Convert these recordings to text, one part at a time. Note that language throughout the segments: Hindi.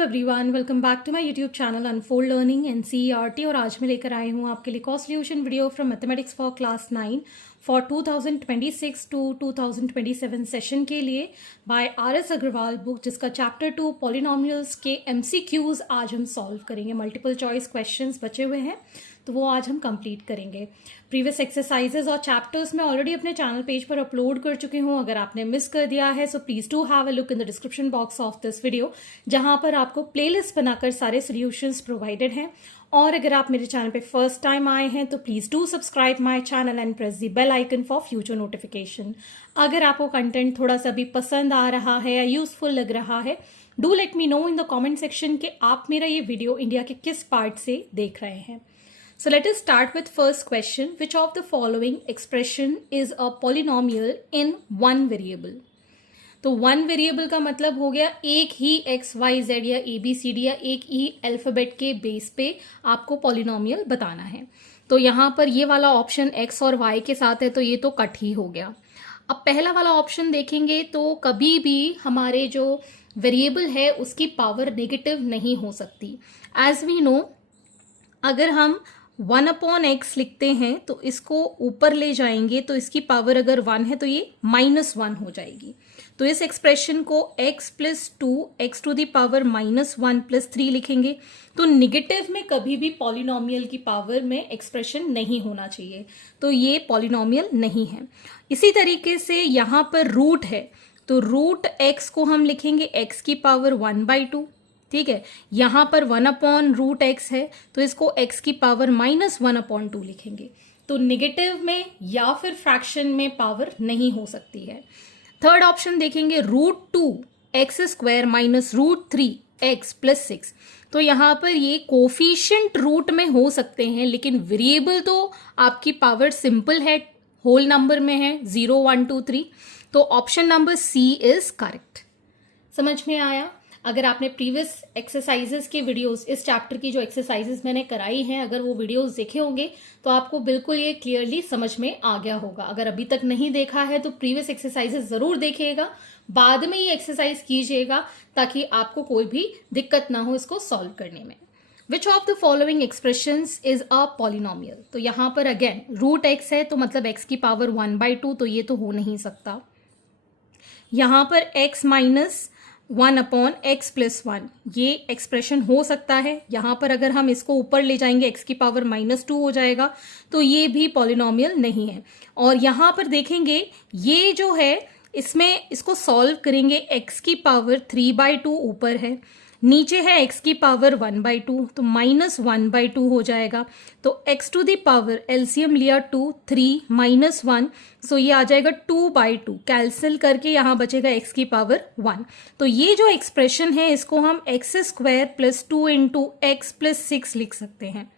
Everyone, welcome back to my YouTube channel unfold learning NCERT. और आज मैं लेकर आई हूँ आपके लिए cost solution video from mathematics for class 9 for 2026 to 2027 session के लिए बाय आर.एस. अग्रवाल बुक, जिसका चैप्टर 2 पॉलिनोमियल्स के एमसीक्यूज आज हम सॉल्व करेंगे। मल्टीपल चॉइस क्वेश्चंस बचे हुए हैं तो वो आज हम कंप्लीट करेंगे। प्रीवियस एक्सरसाइजेज और चैप्टर्स मैं ऑलरेडी अपने चैनल पेज पर अपलोड कर चुकी हूँ। अगर आपने मिस कर दिया है so please do have a look in the description box of this video, जहां पर आपको प्लेलिस्ट बनाकर सारे सॉल्यूशंस प्रोवाइडेड हैं। और अगर आप मेरे चैनल पे फर्स्ट टाइम आए हैं तो please do subscribe my channel and press the bell icon for future notification. अगर आपको कंटेंट थोड़ा सा भी पसंद आ रहा है या यूजफुल लग रहा है, do let me know in the comment section कि आप मेरा ये वीडियो इंडिया के किस पार्ट से देख रहे हैं। So let us start with first question. Which of the following expression is a polynomial in one variable? तो वन वेरिएबल का मतलब हो गया एक ही एक्स वाई जेड या ए बी सी डी या एक ही अल्फाबेट के बेस पे आपको पॉलिनोमियल बताना है। तो यहाँ पर ये वाला ऑप्शन एक्स और वाई के साथ है तो ये तो कट ही हो गया। अब पहला वाला ऑप्शन देखेंगे तो कभी भी हमारे जो वेरिएबल है उसकी पावर नेगेटिव नहीं हो सकती। एज वी नो, अगर हम 1/x लिखते हैं तो इसको ऊपर ले जाएंगे तो इसकी पावर अगर 1 है तो ये -1 हो जाएगी। तो इस एक्सप्रेशन को x + 2 x to the power -1 + 3 लिखेंगे। तो निगेटिव में कभी भी पॉलिनोमियल की पावर में एक्सप्रेशन नहीं होना चाहिए, तो ये पॉलिनोमियल नहीं है। इसी तरीके से यहाँ पर रूट है तो रूट x को हम लिखेंगे x की पावर 1/2। ठीक है, यहां पर 1/√x है तो इसको x की पावर -1/2 लिखेंगे। तो निगेटिव में या फिर फ्रैक्शन में पावर नहीं हो सकती है। थर्ड ऑप्शन देखेंगे √2x² - √3x + 6। तो यहां पर ये कोफिशिएंट रूट में हो सकते हैं, लेकिन वेरिएबल तो आपकी पावर सिंपल है, होल नंबर में है 0 1 2 3। तो option number C is correct. समझ में आया? अगर आपने प्रीवियस एक्सरसाइजेस के वीडियोस, इस चैप्टर की जो एक्सरसाइजेस मैंने कराई हैं, अगर वो वीडियोस देखे होंगे तो आपको बिल्कुल ये क्लियरली समझ में आ गया होगा। अगर अभी तक नहीं देखा है तो प्रीवियस एक्सरसाइजेस जरूर देखिएगा, बाद में ये एक्सरसाइज कीजिएगा ताकि आपको कोई भी दिक्कत ना हो इसको सॉल्व करने में। विच of the following expressions is a polynomial? तो यहां पर अगेन √x है तो मतलब x की पावर 1/2, तो ये तो हो नहीं सकता। यहां पर x - 1/x + 1 ये एक्सप्रेशन हो सकता है। यहां पर अगर हम इसको ऊपर ले जाएंगे x की पावर -2 हो जाएगा, तो ये भी पॉलिनोमियल नहीं है। और यहां पर देखेंगे ये जो है इसमें इसको सॉल्व करेंगे, x की पावर 3/2 ऊपर है, नीचे है x की पावर 1/2 तो -1/2 हो जाएगा। तो x to the power LCM लिया 2 3 -1, सो ये आ जाएगा 2/2, कैंसिल करके यहाँ बचेगा x की पावर 1। तो ये जो एक्सप्रेशन है इसको हम x² + 2 × x + 6 लिख सकते हैं।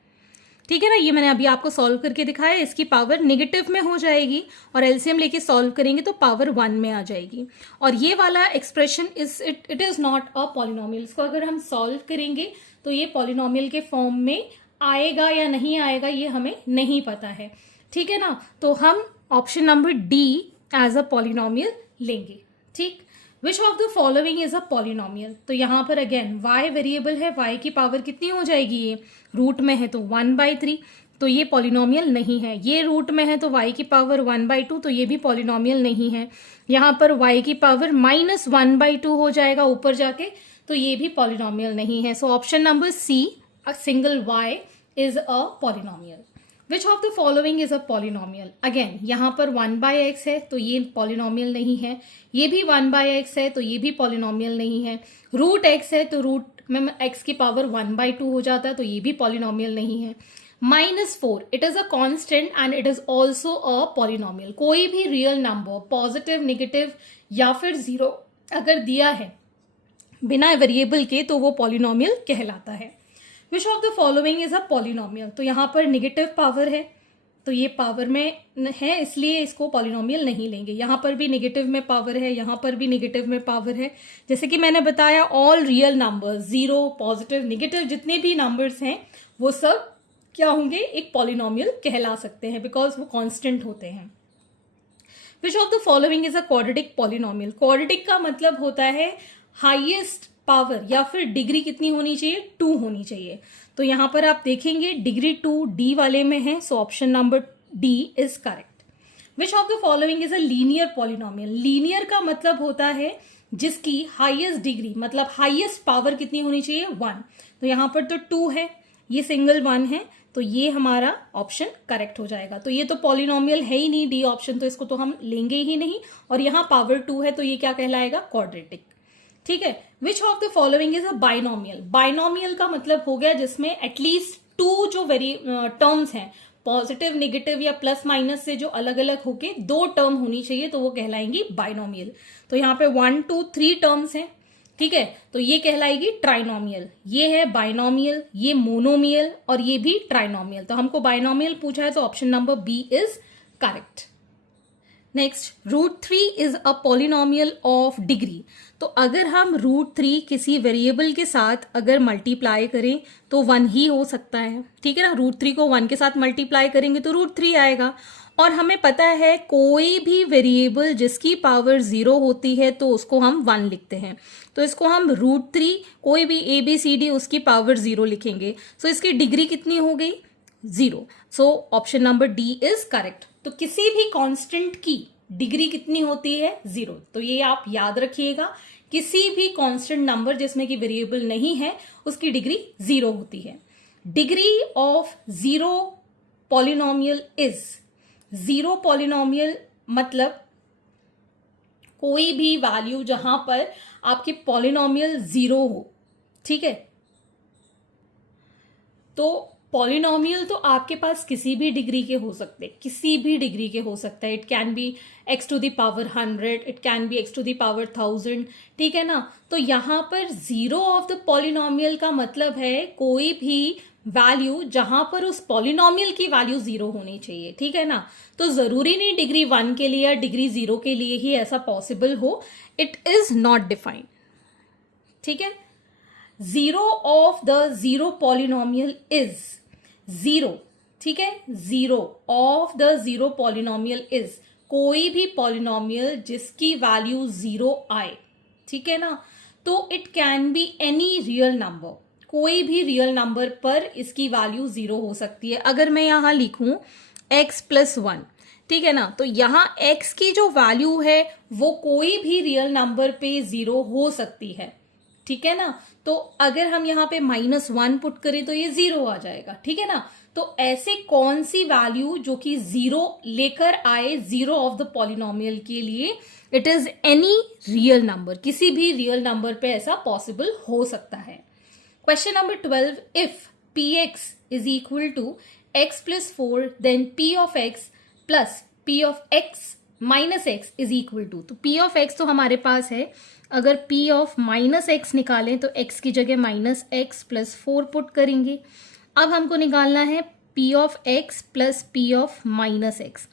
ठीक है ना, ये मैंने अभी आपको सॉल्व करके दिखाया। इसकी पावर नेगेटिव में हो जाएगी और एलसीएम लेके सॉल्व करेंगे तो पावर 1 में आ जाएगी। और ये वाला expression it is not a polynomial. इसको अगर हम सॉल्व करेंगे तो ये पॉलिनोमियल के फॉर्म में आएगा या नहीं आएगा ये हमें नहीं पता है। ठीक है ना, तो हम option number D as a polynomial लेंगे। ठीक, which of the following is a polynomial? तो यहां पर अगेन y वेरिएबल है, y की पावर कितनी हो जाएगी? ये रूट में है तो 1/3, तो ये पॉलिनोमियल नहीं है। ये रूट में है तो y की पावर 1/2, तो ये भी पॉलिनोमियल नहीं है। यहां पर y की पावर -1/2 हो जाएगा ऊपर जाके, तो ये भी पॉलिनोमियल नहीं है। So option number C, a single y is a polynomial. Which of the following is a polynomial? Again यहाँ पर 1/x है तो ये पॉलिनोमियल नहीं है, ये भी 1/x है तो ये भी पॉलिनोमियल नहीं है, √x है तो रूट में x की पावर 1/2 हो जाता है तो ये भी पॉलिनोमियल नहीं है। -4 it is a constant and it is also a polynomial. कोई भी रियल नंबर पॉजिटिव, नेगेटिव या फिर 0 अगर दिया है बिना वेरिएबल के तो वो पॉलिनोमियल कहलाता है। विच of the following is a polynomial? तो यहाँ पर नेगेटिव पावर है तो ये पावर में है इसलिए इसको पॉलिनोमियल नहीं लेंगे। यहाँ पर भी नेगेटिव में पावर है, यहाँ पर भी नेगेटिव में पावर है। जैसे कि मैंने बताया, all real numbers 0 positive negative जितने भी नंबर्स हैं वो सब क्या होंगे? एक पॉलिनोमियल कहला सकते हैं बिकॉज वो कांस्टेंट होते हैं। विच of the following is a quadratic polynomial? Quadratic का मतलब होता है हाईएस्ट पावर या फिर डिग्री कितनी होनी चाहिए, 2 होनी चाहिए। तो यहां पर आप देखेंगे डिग्री 2 डी वाले में है, so option number D is correct. Which of the following is a linear polynomial. Linear का मतलब होता है जिसकी हाईएस्ट डिग्री मतलब हाईएस्ट पावर कितनी होनी चाहिए, 1। तो यहां पर तो 2 है, ये सिंगल 1 है, तो ये हमारा ऑप्शन करेक्ट हो जाएगा। तो ये तो पॉलिनोमियल है ही नहीं, डी ऑप्शन, तो इसको तो हम लेंगे ही नहीं। और यहाँ पावर 2 है, तो ये क्या कहलाएगा, क्वाड्रेटिक। ठीक है। विच of the following is a binomial. Binomial का मतलब हो गया जिसमें एटलीस्ट 2 जो टर्म्स हैं, पॉजिटिव नेगेटिव या प्लस माइनस से जो अलग अलग होके 2 टर्म होनी चाहिए, तो वो कहलाएंगी बाइनोमियल। तो यहाँ पे 1 2 3 टर्म्स हैं, ठीक है, तो ये कहलाएगी ट्राइनोमियल। ये है बाइनोमियल, ये मोनोमियल और ये भी ट्राइनोमियल। तो हमको बाइनोमियल पूछा है, तो option number B is correct. Next, √3 is a polynomial of degree. तो अगर हम √3 किसी वेरिएबल के साथ अगर मल्टीप्लाई करें तो 1 ही हो सकता है, ठीक है ना। √3 को 1 के साथ मल्टीप्लाई करेंगे तो √3 आएगा। और हमें पता है कोई भी वेरिएबल जिसकी पावर 0 होती है तो उसको हम 1 लिखते हैं। तो इसको हम √3 कोई भी ABCD उसकी पावर 0 लिखेंगे। सो इसकी डिग्री कितनी हो गई, 0। सो option number D is correct. तो किसी भी कांस्टेंट की डिग्री कितनी होती है, 0। तो ये आप याद रखिएगा, किसी भी कांस्टेंट नंबर जिसमें कि वेरिएबल नहीं है उसकी डिग्री 0 होती है। Degree of 0 polynomial is, 0 polynomial मतलब कोई भी वैल्यू जहां पर आपके पॉलिनोमियल 0 हो, ठीक है। तो पॉलिनोमियल तो आपके पास किसी भी डिग्री के हो सकते, किसी भी डिग्री के हो सकता है। It can be x to the power 100, it can be x to the power 1000, ठीक है ना। तो यहां पर 0 ऑफ द पॉलिनोमियल का मतलब है कोई भी वैल्यू जहां पर उस पॉलिनोमियल की वैल्यू 0 होनी चाहिए, ठीक है ना। तो जरूरी नहीं डिग्री 1 के लिए या डिग्री 0 के लिए ही ऐसा पॉसिबल हो, इट इज नॉट डिफाइंड, ठीक है। 0 ऑफ द 0 पॉलिनोमियल इज 0, ठीक है। 0 ऑफ द 0 पॉलिनोमियल इज कोई भी पॉलिनोमियल जिसकी वैल्यू 0 आए, ठीक है ना। तो it can be any real number, कोई भी रियल नंबर पर इसकी वैल्यू 0 हो सकती है। अगर मैं यहां लिखूं x + 1, ठीक है ना, तो यहां x की जो वैल्यू है वो कोई भी रियल नंबर पे 0 हो सकती है, ठीक है ना। तो अगर हम यहाँ पे -1 पुट करें तो ये 0 आ जाएगा, ठीक है ना। तो ऐसे कौन सी वैल्यू जो कि 0 लेकर आए 0 ऑफ द पॉलिनोमियल के लिए, it is any real number, किसी भी रियल नंबर पे ऐसा पॉसिबल हो सकता है। Question number 12, if px is equal to x + 4 then p of x plus p of x minus x is equal to. तो p ऑफ x तो हमारे पास है, अगर p ऑफ -x निकालें तो x की जगह -x + 4 पुट करेंगे। अब हमको निकालना है p of x plus p of -x।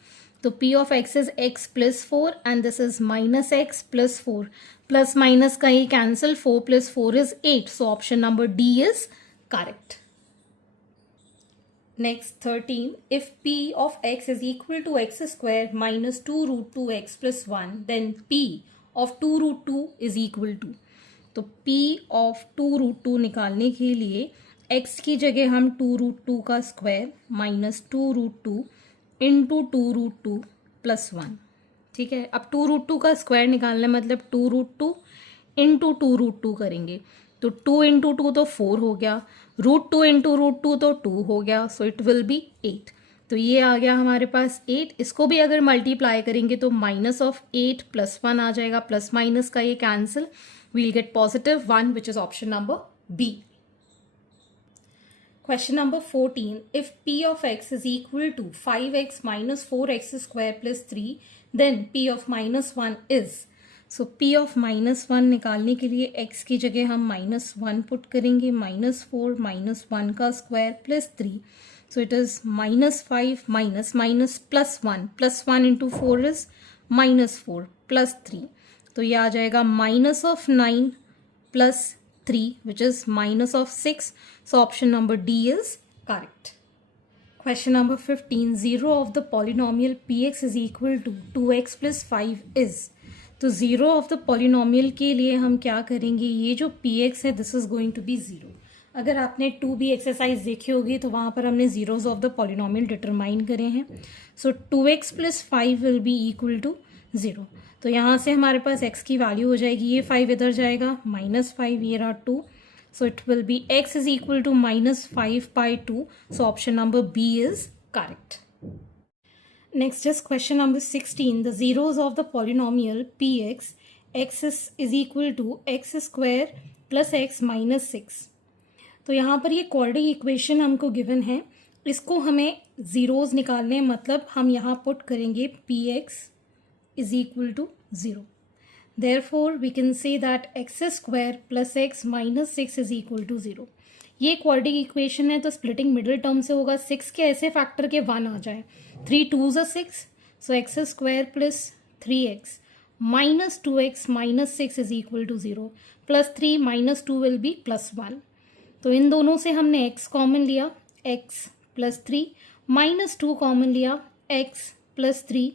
तो p of x is x + 4 and this is -x + 4, plus minus का ये cancel, 4 + 4 is 8। So option number D is correct. Next 13, if p of x is equal to x² minus 2√2x plus 1, then p of 2√2 is equal to। तो p of 2√2 निकालने के लिए x की जगह हम 2√2 का स्क्वायर माइनस 2√2 इंटू 2√2 प्लस 1, ठीक है। अब 2√2 का स्क्वायर निकालना मतलब 2√2 इंटू 2√2 करेंगे, तो 2 इंटू 2 तो 4 हो गया, √2 इंटू √2 तो 2 हो गया, सो इट विल बी 8। तो ये आ गया हमारे पास 8। इसको भी अगर मल्टीप्लाई करेंगे तो -8 + 1 आ जाएगा, प्लस माइनस का ये cancel, we'll get +1 which is option number B. Question number 14, if p of x is equal to 5x minus 4x² plus 3, then p of -1 is। So p of -1 निकालने के लिए x की जगह हम -1 पुट करेंगे, -4 -1 का square plus 3, so it is -5 minus minus plus 1 into 4 is -4 plus 3, तो ये आ जाएगा -9 plus 3 which is -6, so option number D is correct. Question number 15, 0 of the polynomial px is equal to 2x plus 5 is। तो ज़ीरो ऑफ द पॉलिनोमियल के लिए हम क्या करेंगे, ये जो पी एक्स है this is going to be zero. अगर आपने 2B एक्सरसाइज देखी होगी तो वहाँ पर हमने zeros of the polynomial determine करे हैं। So 2x + 5 will be equal to 0। तो यहाँ से हमारे पास x की वैल्यू हो जाएगी, ये 5 इधर जाएगा, -5 ये रहा 2। So it will be x is equal to -5/2। So option number B is correct. Next is question number 16. The zeros of the polynomial px, x is equal to x square plus x minus 6. तो यहाँ पर ये क्वाड्रेटिक इक्वेशन हमको गिवन है, इसको हमें ज़ीरोज़ निकालने हैं, मतलब हम यहाँ पुट करेंगे p x is equal to 0। Therefore we can say that x square plus x minus 6 is equal to 0। ये क्वाड्रेटिक इक्वेशन है तो स्प्लिटिंग मिडिल टर्म से होगा, 6 के ऐसे फैक्टर के 1 आ जाए, 3 2s are 6, so x square plus 3x minus 2x minus 6 is equal to 0, plus 3 minus 2 will be plus 1। तो इन दोनों से हमने x कॉमन लिया, x plus 3 minus 2 कॉमन लिया, x plus 3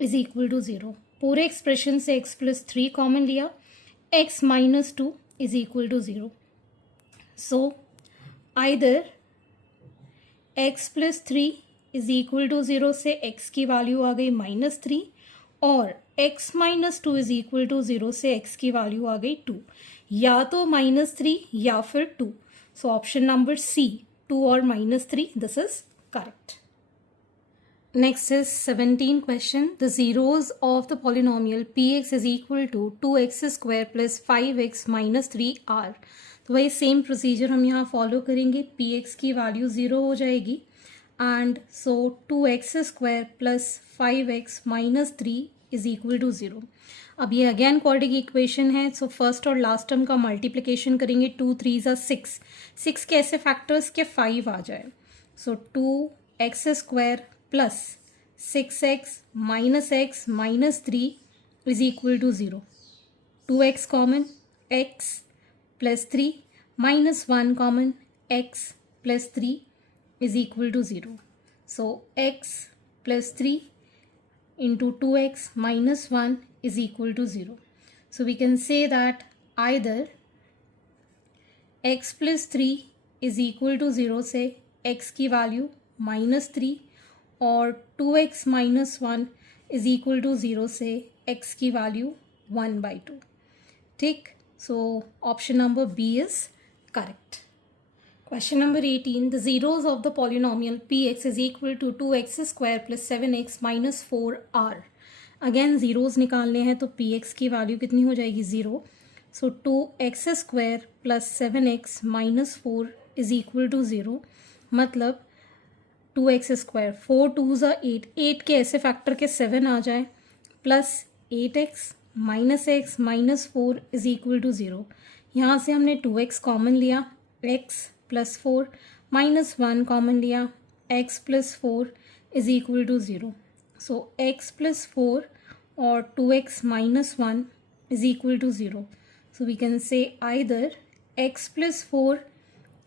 is equal to 0। पूरे एक्सप्रेशन से x plus 3 कॉमन लिया, x minus 2 is equal to 0। so either x plus 3 is equal to 0 से x की वैल्यू आ गई -3, और x minus 2 is equal to 0 से x की वैल्यू आ गई 2, या तो -3 या फिर 2। सो ऑप्शन नंबर सी 2 और -3 this is correct. Next is 17 question. The zeros of the polynomial px is equal to 2x² plus 5x minus 3 are. तो वही सेम प्रोसीजर हम यहाँ फॉलो करेंगे, px की वैल्यू 0 हो जाएगी, and so 2x² plus 5x minus 3 is equal to 0। अब ये अगेन क्वाड्रेटिक इक्वेशन है, सो फर्स्ट और लास्ट टर्म का मल्टीप्लिकेशन करेंगे, 2 3s are 6, 6 के ऐसे फैक्टर्स के 5 आ जाए, so 2x² plus 6x minus x minus 3 is equal to 0। 2x common, x plus 3 minus 1 common, x plus 3 is equal to 0. So x plus 3 into 2x minus 1 is equal to 0. So we can say that either x plus 3 is equal to 0 से x की वैल्यू -3, और 2x minus 1 is equal to 0 से x की वैल्यू 1/2। ठीक, so option number B is correct। Question number 18. The zeros of the polynomial px is equal to 2x² plus 7x minus 4r। Again zeros निकालने हैं तो px की वैल्यू कितनी हो जाएगी 0। सो 2x² plus 7x minus 4 is equal to 0, मतलब 2x², 4 2s are 8, 8 के ऐसे फैक्टर के 7 आ जाए, plus 8x minus x minus 4 is equal to 0। यहाँ से हमने 2x कॉमन लिया, x प्लस 4 माइनस 1 कॉमन लिया, x plus 4 is equal to 0। So x plus 4 और 2x minus 1 is equal to 0। So we can say either x plus 4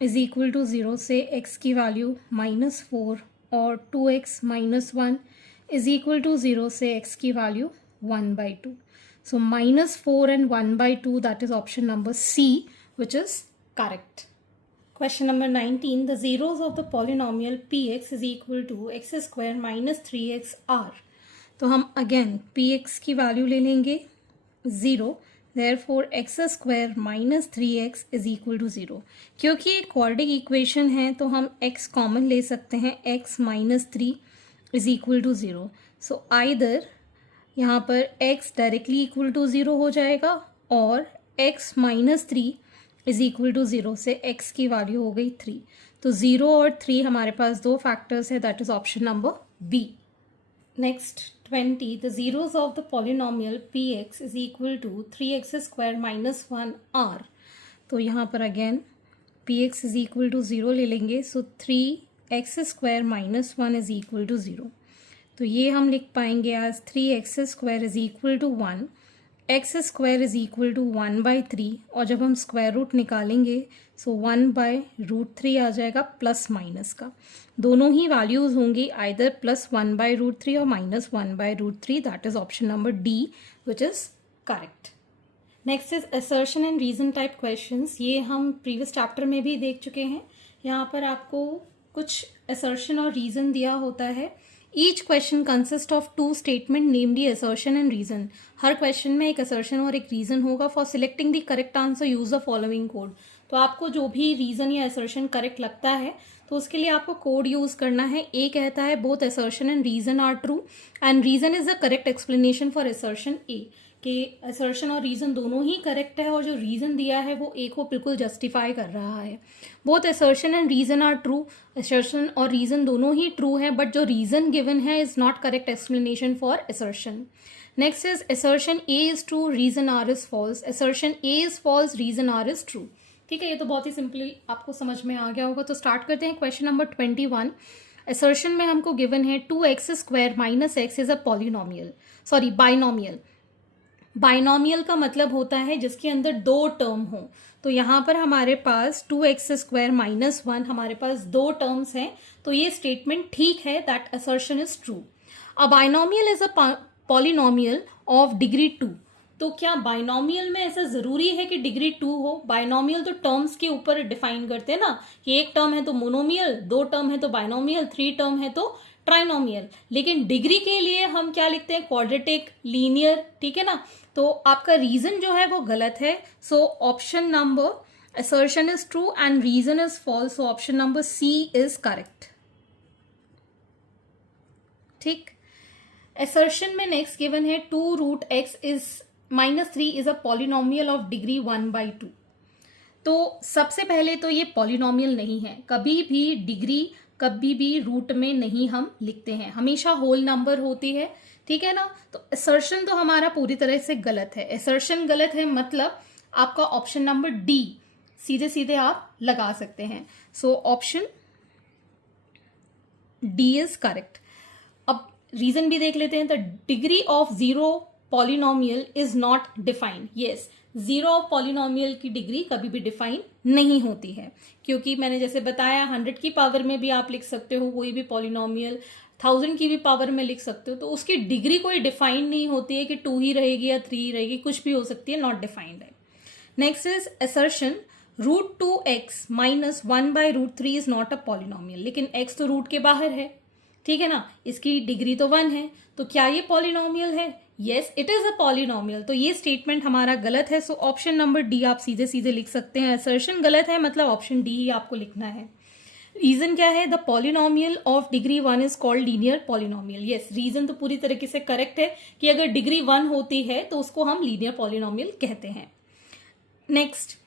is equal to 0 से x की वैल्यू -4, और 2x minus 1 is equal to 0 से x की value 1/2। So -4 and 1/2, that is option number C, which is correct. Question number 19. The zeros of the polynomial px is equal to x² minus 3xr। तो हम अगेन px की वैल्यू ले लेंगे 0, therefore x² minus 3x is equal to 0। क्योंकि ये क्वाड्रेटिक इक्वेशन है तो हम x कॉमन ले सकते हैं, x minus 3 is equal to 0। So either यहाँ पर x डायरेक्टली इक्वल टू 0 हो जाएगा, और x minus 3 is equal to 0 से x की वैल्यू हो गई 3। तो 0 और 3 हमारे पास दो फैक्टर्स है, that is option number B। Next 20. The zeros of the polynomial px is equal to 3x² minus 1r। तो यहाँ पर again px is equal to 0 ले लेंगे, so 3x² minus 1 is equal to 0। तो ये हम लिख पाएंगे as 3x² is equal to 1, x² is equal to 1/3, और जब हम स्क्वायर रूट निकालेंगे सो 1/√3 आ जाएगा प्लस माइनस का, दोनों ही वैल्यूज होंगी आइदर +1/√3 और -1/√3, that is option number D, which is correct. Next is assertion and reason type questions. ये हम प्रीवियस चैप्टर में भी देख चुके हैं। यहाँ पर आपको कुछ असर्शन और रीजन दिया होता है। Each question consist of 2 statement namely assertion and reason. हर क्वेश्चन में एक असर्शन और एक रीजन होगा। For selecting the correct answer use the following code. तो आपको जो भी रीजन या असर्शन करेक्ट लगता है तो उसके लिए आपको कोड यूज करना है। ए कहता है both assertion and reason are true and reason is the correct explanation for assertion A. कि असर्शन और रीजन दोनों ही करेक्ट है और जो रीजन दिया है वो ए को बिल्कुल जस्टिफाई कर रहा है। Both assertion and reason are true. Assertion और रीजन दोनों ही ट्रू है बट जो रीजन गिवन है is not correct explanation for assertion. Next is assertion A is true, reason R is false. Assertion A is false, reason R is true. ठीक है, ये तो बहुत ही सिंपली आपको समझ में आ गया होगा। तो स्टार्ट करते हैं क्वेश्चन नंबर 21। असर्शन में हमको गिवन है 2x² - x is a polynomial, sorry binomial. Binomial का मतलब होता है जिसके अंदर 2 टर्म हो। तो यहाँ पर हमारे पास 2x² - 1 हमारे पास 2 टर्म्स हैं। तो ये स्टेटमेंट ठीक है, that assertion is true. A binomial is a polynomial of degree 2। तो क्या बाइनोमियल में ऐसा जरूरी है कि डिग्री 2 हो? बाइनोमियल तो टर्म्स के ऊपर डिफाइन करते हैं ना, कि एक टर्म है तो मोनोमियल, 2 टर्म है तो बाइनोमियल, 3 टर्म है तो ट्राइनोमियल। लेकिन डिग्री के लिए हम क्या लिखते हैं? Quadratic, linear. ठीक है ना, तो आपका रीजन जो है वो गलत है। So option number assertion is true and reason is false. So option number C is correct. ठीक, असर्शन में नेक्स्ट गिवन है 2√x is -3 is a polynomial of degree 1/2। तो सबसे पहले तो ये पॉलिनोमियल नहीं है। कभी भी डिग्री कभी भी रूट में नहीं हम लिखते हैं, हमेशा होल नंबर होती है। ठीक है ना, तो असर्शन तो हमारा पूरी तरह से गलत है। असर्शन गलत है मतलब आपका ऑप्शन नंबर डी सीधे सीधे आप लगा सकते हैं। So option D is correct. अब रीजन भी देख लेते हैं। The degree of 0 polynomial is not defined. Yes, 0 of polynomial की डिग्री कभी भी डिफाइन नहीं होती है, क्योंकि मैंने जैसे बताया 100 की पावर में भी आप लिख सकते हो कोई भी पॉलिनोमियल, 1000 की भी पावर में लिख सकते हो। तो उसकी डिग्री कोई डिफाइन नहीं होती है कि 2 ही रहेगी या 3 रहेगी, कुछ भी हो सकती है, नॉट डिफाइंड है। Next is assertion √2x - 1/√3 is not a polynomial. लेकिन x तो रूट के बाहर है, ठीक है ना, इसकी डिग्री तो 1 है। तो क्या ये पॉलिनोमियल है? Yes, it is a polynomial. तो ये स्टेटमेंट हमारा गलत है। सो ऑप्शन नंबर डी आप सीधे सीधे लिख सकते हैं। असर्शन गलत है मतलब ऑप्शन डी ही आपको लिखना है। रीजन क्या है? The polynomial of degree 1 is called linear polynomial. Yes, reason तो पूरी तरीके से करेक्ट है कि अगर डिग्री 1 होती है तो उसको हम लीनियर पॉलिनोमियल कहते हैं। Next,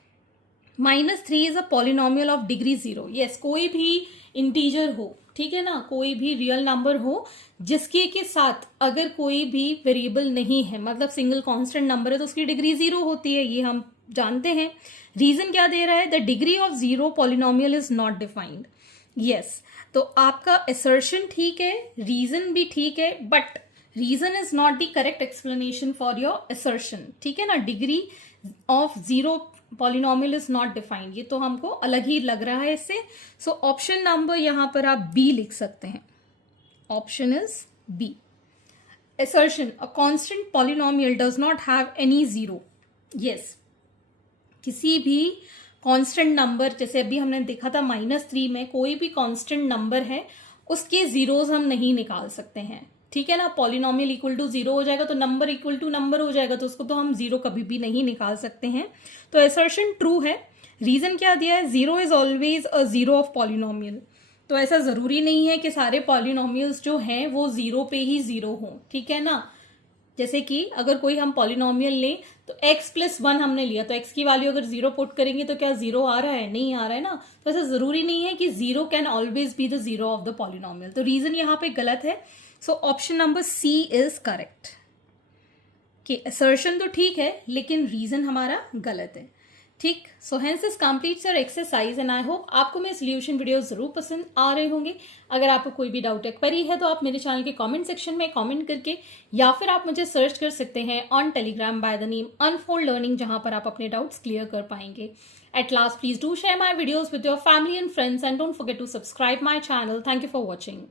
-3 is a polynomial of degree 0। Yes, कोई भी इंटीजर हो, ठीक है ना, कोई भी रियल नंबर हो जिसके के साथ अगर कोई भी वेरिएबल नहीं है, मतलब सिंगल कांस्टेंट नंबर है, तो उसकी डिग्री 0 होती है, ये हम जानते हैं। रीजन क्या दे रहा है? The degree of 0 polynomial is not defined. Yes, तो आपका असर्शन ठीक है, रीजन भी ठीक है, but reason is not the correct explanation for your assertion. ठीक है ना, degree of 0 polynomial is not defined, ये तो हमको अलग ही लग रहा है इससे। सो ऑप्शन नंबर यहां पर आप बी लिख सकते हैं। Option is B. Assertion a constant polynomial does not have any 0। Yes, किसी भी कांस्टेंट नंबर, जैसे अभी हमने देखा था -3 में, कोई भी कांस्टेंट नंबर है उसके जीरोस हम नहीं निकाल सकते हैं। ठीक है ना, पॉलिनोमियल इक्वल टू 0 हो जाएगा तो नंबर इक्वल टू नंबर हो जाएगा, तो उसको तो हम 0 कभी भी नहीं निकाल सकते हैं। तो असर्शन ट्रू है। रीजन क्या दिया है? 0 is always a 0 of polynomial. तो ऐसा जरूरी नहीं है कि सारे पॉलिनोमियल्स जो हैं वो 0 पे ही 0 हों। ठीक है ना, जैसे कि अगर कोई हम पॉलिनोमियल लें तो x + 1 हमने लिया, तो x की वैल्यू अगर 0 पुट करेंगे तो क्या 0 आ रहा है? नहीं आ रहा है ना। तो ऐसा जरूरी नहीं है कि 0 can always be the 0 of the polynomial. तो रीजन यहाँ पे गलत है। So option number C is correct कि असर्शन तो ठीक है लेकिन रीजन हमारा गलत है। ठीक, so hence this completes your exercise and I hope आपको मेरे सोल्यूशन वीडियो जरूर पसंद आ रहे होंगे। अगर आपको कोई भी डाउट या क्वेरी है तो आप मेरे चैनल के कमेंट सेक्शन में कमेंट करके, या फिर आप मुझे सर्च कर सकते हैं on Telegram by the name unfold learning, जहां पर आप अपने डाउट्स क्लियर कर पाएंगे। At last, please do share my videos with your family and friends and don't forget to subscribe my channel. Thank you for watching.